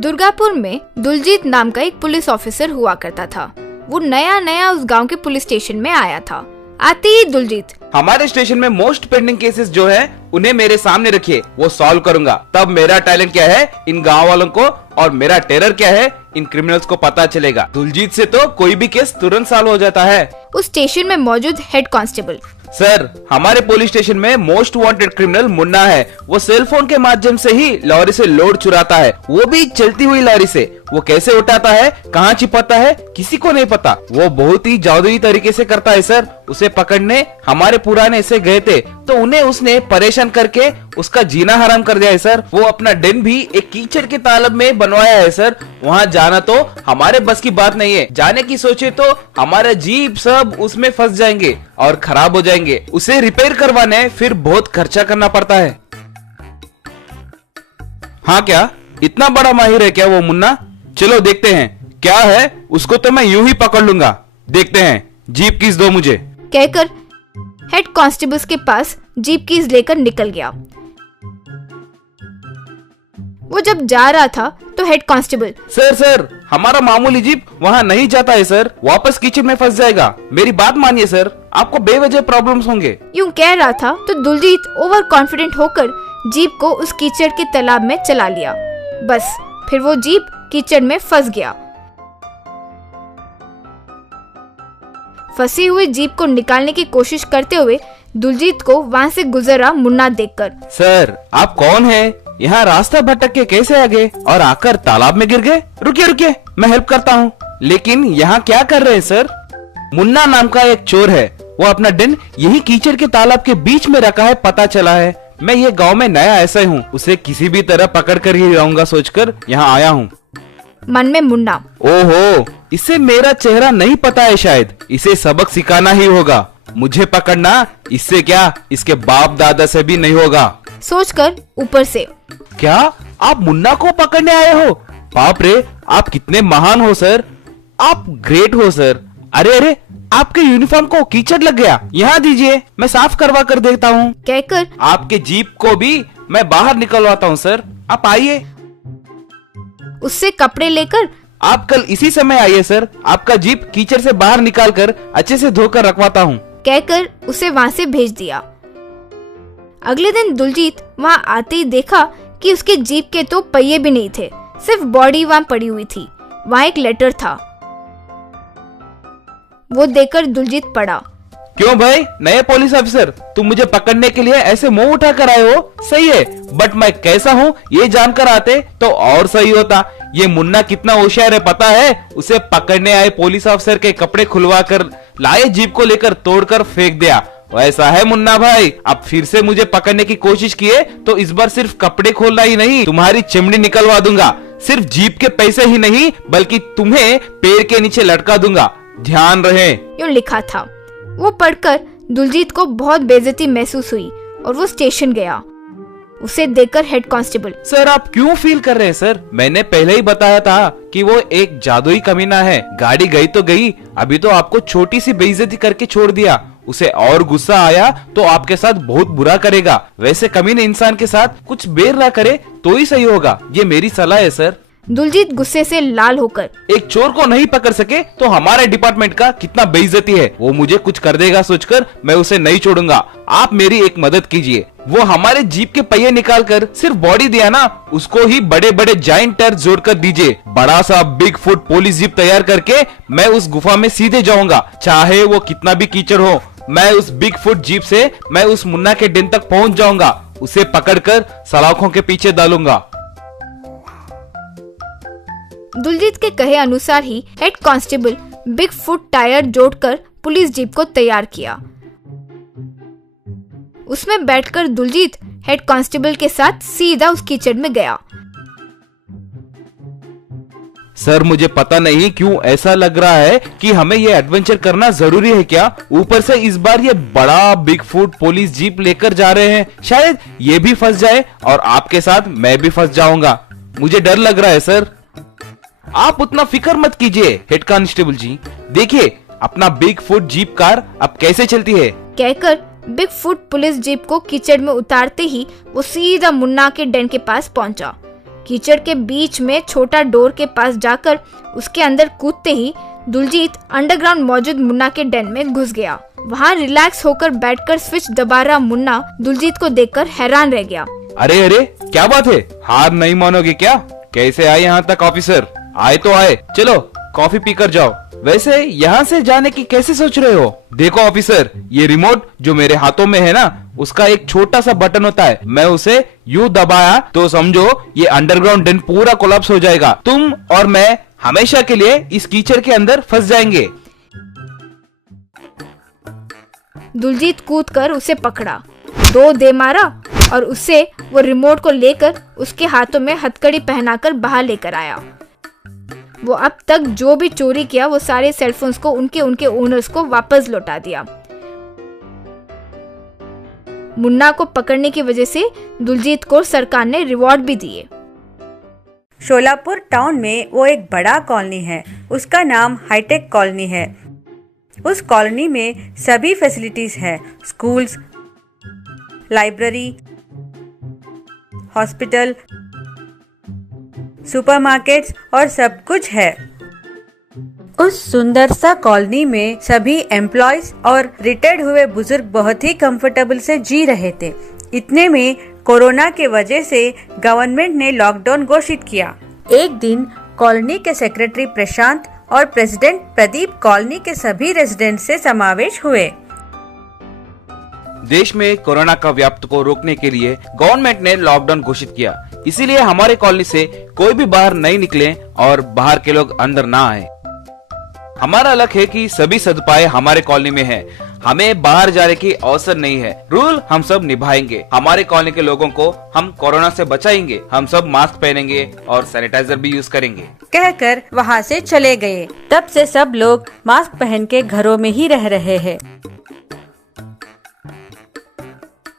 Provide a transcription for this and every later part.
दुर्गापुर में दुलजीत नाम का एक पुलिस ऑफिसर हुआ करता था। वो नया नया उस गांव के पुलिस स्टेशन में आया था। आते ही दुलजीत, हमारे स्टेशन में मोस्ट पेंडिंग केसेस जो है उन्हें मेरे सामने रखिए, वो सॉल्व करूंगा। तब मेरा टैलेंट क्या है इन गांव वालों को और मेरा टेरर क्या है इन क्रिमिनल्स को पता चलेगा। दुलजीत से तो कोई भी केस तुरंत सॉल्व हो जाता है। उस स्टेशन में मौजूद हेड कांस्टेबल, सर, हमारे पुलिस स्टेशन में मोस्ट वांटेड क्रिमिनल मुन्ना है। वो सेल फोन के माध्यम से ही लॉरी से लोड चुराता है, वो भी चलती हुई लॉरी से। वो कैसे उठाता है, कहाँ छिपाता है, किसी को नहीं पता। वो बहुत ही जादुई तरीके से करता है सर। उसे पकड़ने हमारे पुराने ऐसे गए थे तो उन्हें उसने परेशान करके उसका जीना हराम कर दिया है सर। वो अपना डेन भी एक कीचड़ के तालाब में बनवाया है सर। वहाँ जाना तो हमारे बस की बात नहीं है। जाने की सोचे तो हमारा जीप सब उसमें फंस जाएंगे और खराब हो जाएंगे। उसे रिपेयर करवाने फिर बहुत खर्चा करना पड़ता है। हाँ, क्या इतना बड़ा माहिर है क्या वो मुन्ना? चलो देखते हैं क्या है। उसको तो मैं यूं ही पकड़ लूंगा। देखते हैं, जीप कीज दो मुझे, कहकर हेड कांस्टेबल्स के पास जीप कीज लेकर निकल गया। वो जब जा रहा था तो हेड कांस्टेबल, सर, हमारा मामूली जीप वहाँ नहीं जाता है सर, वापस कीचड़ में फंस जाएगा। मेरी बात मानिए सर, आपको बेवजह प्रॉब्लम्स होंगे। यूं कह रहा था तो दुलजीत ओवर कॉन्फिडेंट होकर जीप को उस कीचड़ के तालाब में चला लिया। बस फिर वो जीप कीचड़ में फंस गया। फंसी हुई जीप को निकालने की कोशिश करते हुए दुलजीत को वहाँ से गुजरा मुन्ना देखकर, सर, आप कौन हैं? यहाँ रास्ता भटक के कैसे आ गए और आकर तालाब में गिर गए? रुकिए, मैं हेल्प करता हूँ। लेकिन यहाँ क्या कर रहे हैं सर? मुन्ना नाम का एक चोर है, वो अपना डेन यही कीचड़ के तालाब के बीच में रखा है, पता चला है। मैं ये गांव में नया ऐसा हूँ, उसे किसी भी तरह पकड़ कर ही रहूंगा सोचकर यहाँ आया हूँ। मन में मुन्ना, ओहो, इसे मेरा चेहरा नहीं पता है, शायद इसे सबक सिखाना ही होगा। मुझे पकड़ना इससे क्या, इसके बाप दादा से भी नहीं होगा सोचकर ऊपर से, क्या आप मुन्ना को पकड़ने आए हो? बाप रे, आप कितने महान हो सर, आप ग्रेट हो सर। अरे, आपके यूनिफॉर्म को कीचड़ लग गया, यहाँ दीजिए, मैं साफ करवा कर देता हूँ। कहकर आपके जीप को भी मैं बाहर निकलवाता हूँ सर, आप आइए। उससे कपड़े लेकर, आप कल इसी समय आइए सर, आपका जीप कीचड़ से बाहर निकाल कर अच्छे से धोकर रखवाता हूँ। कहकर उसे वहाँ से भेज दिया। अगले दिन दुलजीत वहाँ आते ही देखा कि उसके जीप के तो पहिए भी नहीं थे, सिर्फ बॉडी वहाँ पड़ी हुई थी। वहाँ एक लेटर था। वो देखकर दुलजीत पड़ा। क्यों भाई, नए पुलिस ऑफिसर, तुम मुझे पकड़ने के लिए ऐसे मुंह उठा कर आए हो? सही है, बट मैं कैसा हूँ ये जानकर आते तो और सही होता। ये मुन्ना कितना होशियार है पता है? उसे पकड़ने आए पुलिस ऑफिसर के कपड़े खुलवा कर लाए, जीप को लेकर तोड़कर फेंक दिया। वैसा है मुन्ना भाई, अब फिर से मुझे पकड़ने की कोशिश किए तो इस बार सिर्फ कपड़े खोलना ही नहीं, तुम्हारी चिमनी निकलवा दूंगा। सिर्फ जीप के पैसे ही नहीं बल्कि तुम्हें पेड़ के नीचे लटका दूंगा, ध्यान रहे। यूं लिखा था। वो पढ़कर दुलजीत को बहुत बेइज्जती महसूस हुई और वो स्टेशन गया। उसे देखकर हेड कांस्टेबल, सर, आप क्यों फील कर रहे हैं सर? मैंने पहले ही बताया था कि वो एक जादुई कमीना है। गाड़ी गई तो गई, अभी तो आपको छोटी सी बेइज्जती करके छोड़ दिया। उसे और गुस्सा आया तो आपके साथ बहुत बुरा करेगा। वैसे कमीने इंसान के साथ कुछ बेर ना करे तो ही सही होगा, ये मेरी सलाह है सर। दुलजीत गुस्से से लाल होकर, एक चोर को नहीं पकड़ सके तो हमारे डिपार्टमेंट का कितना बेइज्जती है। वो मुझे कुछ कर देगा सोचकर मैं उसे नहीं छोड़ूंगा। आप मेरी एक मदद कीजिए। वो हमारे जीप के पहिए निकाल कर सिर्फ बॉडी दिया ना, उसको ही बड़े बड़े जाइंट टायर जोड़कर दीजिए। बड़ा सा बिग फुट पुलिस जीप तैयार करके मैं उस गुफा में सीधे जाऊंगा, चाहे वो कितना भी कीचड़ हो। मैं उस बिग फुट जीप से मैं उस मुन्ना के डेन तक पहुंच जाऊंगा, उसे पकड़कर सलाखों के पीछे डालूंगा। दुलजीत के कहे अनुसार ही head constable big foot tyre जोड़कर पुलिस जीप को तैयार किया। उसमें बैठकर दुलजीत हेड कांस्टेबल के साथ सीधा उस कीचड़ में गया। सर, मुझे पता नहीं क्यों ऐसा लग रहा है कि हमें ये एडवेंचर करना जरूरी है क्या? ऊपर से इस बार ये बड़ा बिग फुट पुलिस जीप लेकर जा रहे हैं, शायद ये भी फंस जाए और आपके साथ मैं भी फंस जाऊंगा। मुझे डर लग रहा है सर। आप उतना फिक्र मत कीजिए हेड कांस्टेबल जी, देखिए अपना बिग फुट जीप कार अब कैसे चलती है। कहकर बिग फुट पुलिस जीप को कीचड़ में उतारते ही वो सीधा मुन्ना के डेन के पास पहुंचा। कीचड़ के बीच में छोटा डोर के पास जाकर उसके अंदर कूदते ही दुलजीत अंडरग्राउंड मौजूद मुन्ना के डेन में घुस गया। वहाँ रिलैक्स होकर बैठकर स्विच दबा रहा मुन्ना दुलजीत को देखकर हैरान रह गया। अरे अरे, क्या बात है? हार नहीं मानोगे क्या? कैसे आए यहाँ तक ऑफिसर? आए तो आए, चलो कॉफी पीकर जाओ। वैसे यहाँ से जाने की कैसे सोच रहे हो? देखो ऑफिसर, ये रिमोट जो मेरे हाथों में है ना, उसका एक छोटा सा बटन होता है। मैं उसे यूं दबाया तो समझो ये अंडरग्राउंड डेन पूरा कोलैप्स हो जाएगा। तुम और मैं हमेशा के लिए इस कीचड़ के अंदर फंस जाएंगे। दुलजीत कूदकर उसे पकड़ा, 2 दे मारा और उससे वो रिमोट को लेकर उसके हाथों में हथकड़ी पहनाकर बाहर लेकर आया। वो अब तक जो भी चोरी किया वो सारे सेलफोन्स को उनके ओनर्स को वापस लौटा दिया। मुन्ना को पकड़ने की वजह से दुलजीत को सरकार ने रिवॉर्ड भी दिए। शोलापुर टाउन में वो एक बड़ा कॉलोनी है, उसका नाम हाईटेक कॉलोनी है। उस कॉलोनी में सभी फैसिलिटीज है, स्कूल्स, लाइब्रेरी, हॉस्पिटल, सुपरमार्केट्स और सब कुछ है। उस सुंदर सा कॉलोनी में सभी एम्प्लॉयज और रिटायर्ड हुए बुजुर्ग बहुत ही कंफर्टेबल से जी रहे थे। इतने में कोरोना के वजह से गवर्नमेंट ने लॉकडाउन घोषित किया। एक दिन कॉलोनी के सेक्रेटरी प्रशांत और प्रेसिडेंट प्रदीप कॉलोनी के सभी रेजिडेंट से समावेश हुए। देश में कोरोना का व्याप्त को रोकने के लिए गवर्नमेंट ने लॉकडाउन घोषित किया। इसीलिए हमारे कॉलोनी से कोई भी बाहर नहीं निकले और बाहर के लोग अंदर ना आए। हमारा लक्ष्य है कि सभी सदुपाय हमारे कॉलोनी में है। हमें बाहर जाने की अवसर नहीं है। रूल हम सब निभाएंगे। हमारे कॉलोनी के लोगों को हम कोरोना से बचाएंगे। हम सब मास्क पहनेंगे और सैनिटाइजर भी यूज करेंगे, कहकर वहाँ से चले गए। तब से सब लोग मास्क पहन के घरों में ही रह रहे हैं।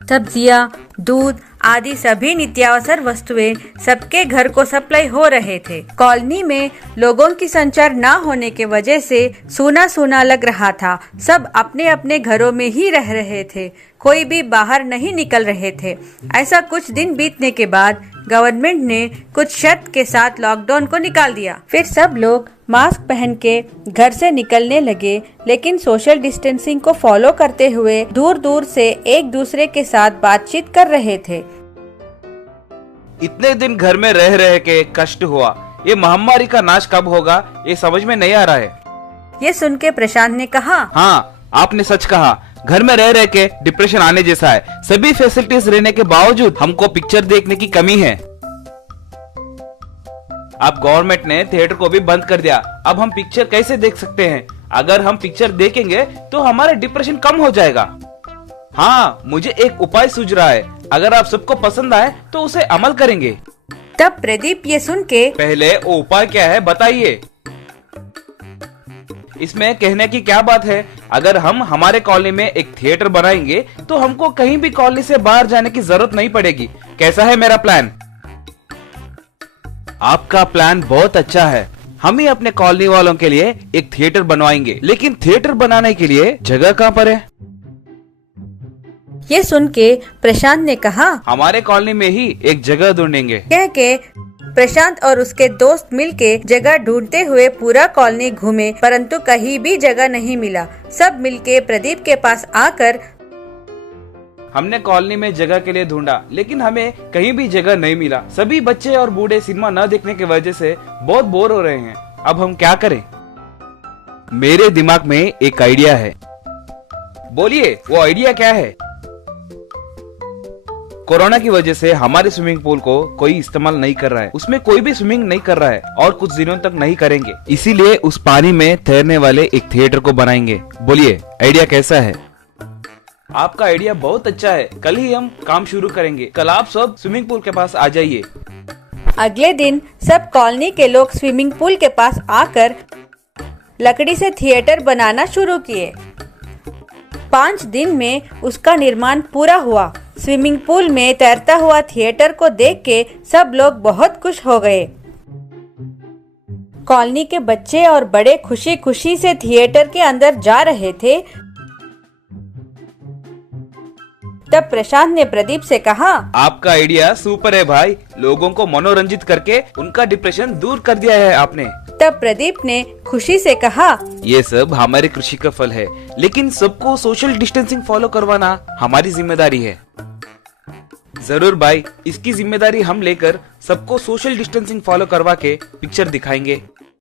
सब्जियाँ, दूध आदि सभी नित्यावसर वस्तुएं सबके घर को सप्लाई हो रहे थे। कॉलोनी में लोगों की संचार न होने के वजह से सूना सूना लग रहा था। सब अपने अपने घरों में ही रह रहे थे, कोई भी बाहर नहीं निकल रहे थे। ऐसा कुछ दिन बीतने के बाद गवर्नमेंट ने कुछ शर्त के साथ लॉकडाउन को निकाल दिया। फिर सब लोग मास्क पहन के घर से निकलने लगे, लेकिन सोशल डिस्टेंसिंग को फॉलो करते हुए दूर दूर से एक दूसरे के साथ बातचीत कर रहे थे। इतने दिन घर में रह रहे के कष्ट हुआ। ये महामारी का नाश कब होगा ये समझ में नहीं आ रहा है। ये सुन के प्रशांत ने कहा, हाँ आपने सच कहा। घर में रह रहे के डिप्रेशन आने जैसा है। सभी फैसिलिटीज रहने के बावजूद हमको पिक्चर देखने की कमी है। अब गवर्नमेंट ने थिएटर को भी बंद कर दिया। अब हम पिक्चर कैसे देख सकते हैं? अगर हम पिक्चर देखेंगे तो हमारा डिप्रेशन कम हो जाएगा। हाँ, मुझे एक उपाय सूझ रहा है। अगर आप सबको पसंद आए तो उसे अमल करेंगे। तब प्रदीप ये सुन के, पहले वो उपाय क्या है बताइए। इसमें कहने की क्या बात है? अगर हम हमारे कॉलोनी में एक थिएटर बनाएंगे तो हमको कहीं भी कॉलोनी से बाहर जाने की जरूरत नहीं पड़ेगी। कैसा है मेरा प्लान? आपका प्लान बहुत अच्छा है। हम ही अपने कॉलोनी वालों के लिए एक थिएटर बनवाएंगे, लेकिन थिएटर बनाने के लिए जगह कहाँ पर है? ये सुन के प्रशांत ने कहा, हमारे कॉलोनी में ही एक जगह ढूंढेंगे। कह के प्रशांत और उसके दोस्त मिलके जगह ढूंढते हुए पूरा कॉलोनी घूमे, परंतु कहीं भी जगह नहीं मिला। सब मिलके प्रदीप के पास आकर, हमने कॉलोनी में जगह के लिए ढूंढा, लेकिन हमें कहीं भी जगह नहीं मिला। सभी बच्चे और बूढ़े सिनेमा न देखने की वजह से बहुत बोर हो रहे हैं। अब हम क्या करें? मेरे दिमाग में एक आइडिया है। बोलिए, वो आइडिया क्या है? कोरोना की वजह से हमारे स्विमिंग पूल को कोई इस्तेमाल नहीं कर रहा है। उसमें कोई भी स्विमिंग नहीं कर रहा है और कुछ दिनों तक नहीं करेंगे। इसीलिए उस पानी में तैरने वाले एक थिएटर को बनाएंगे। बोलिए, आइडिया कैसा है? आपका आइडिया बहुत अच्छा है। कल ही हम काम शुरू करेंगे। कल आप सब स्विमिंग पूल के पास आ जाइए। अगले दिन सब कॉलोनी के लोग स्विमिंग पूल के पास आकर लकड़ी से थिएटर बनाना शुरू किए। 5 दिन में उसका निर्माण पूरा हुआ। स्विमिंग पूल में तैरता हुआ थिएटर को देख के सब लोग बहुत खुश हो गए। कॉलोनी के बच्चे और बड़े खुशी खुशी से थिएटर के अंदर जा रहे थे। तब प्रशांत ने प्रदीप से कहा, आपका आइडिया सुपर है भाई। लोगों को मनोरंजित करके उनका डिप्रेशन दूर कर दिया है आपने। तब प्रदीप ने खुशी से कहा, ये सब हमारे कृषि का फल है, लेकिन सबको सोशल डिस्टेंसिंग फॉलो करवाना हमारी जिम्मेदारी है। जरूर भाई, इसकी जिम्मेदारी हम लेकर सबको सोशल डिस्टेंसिंग फॉलो करवा के पिक्चर दिखाएंगे।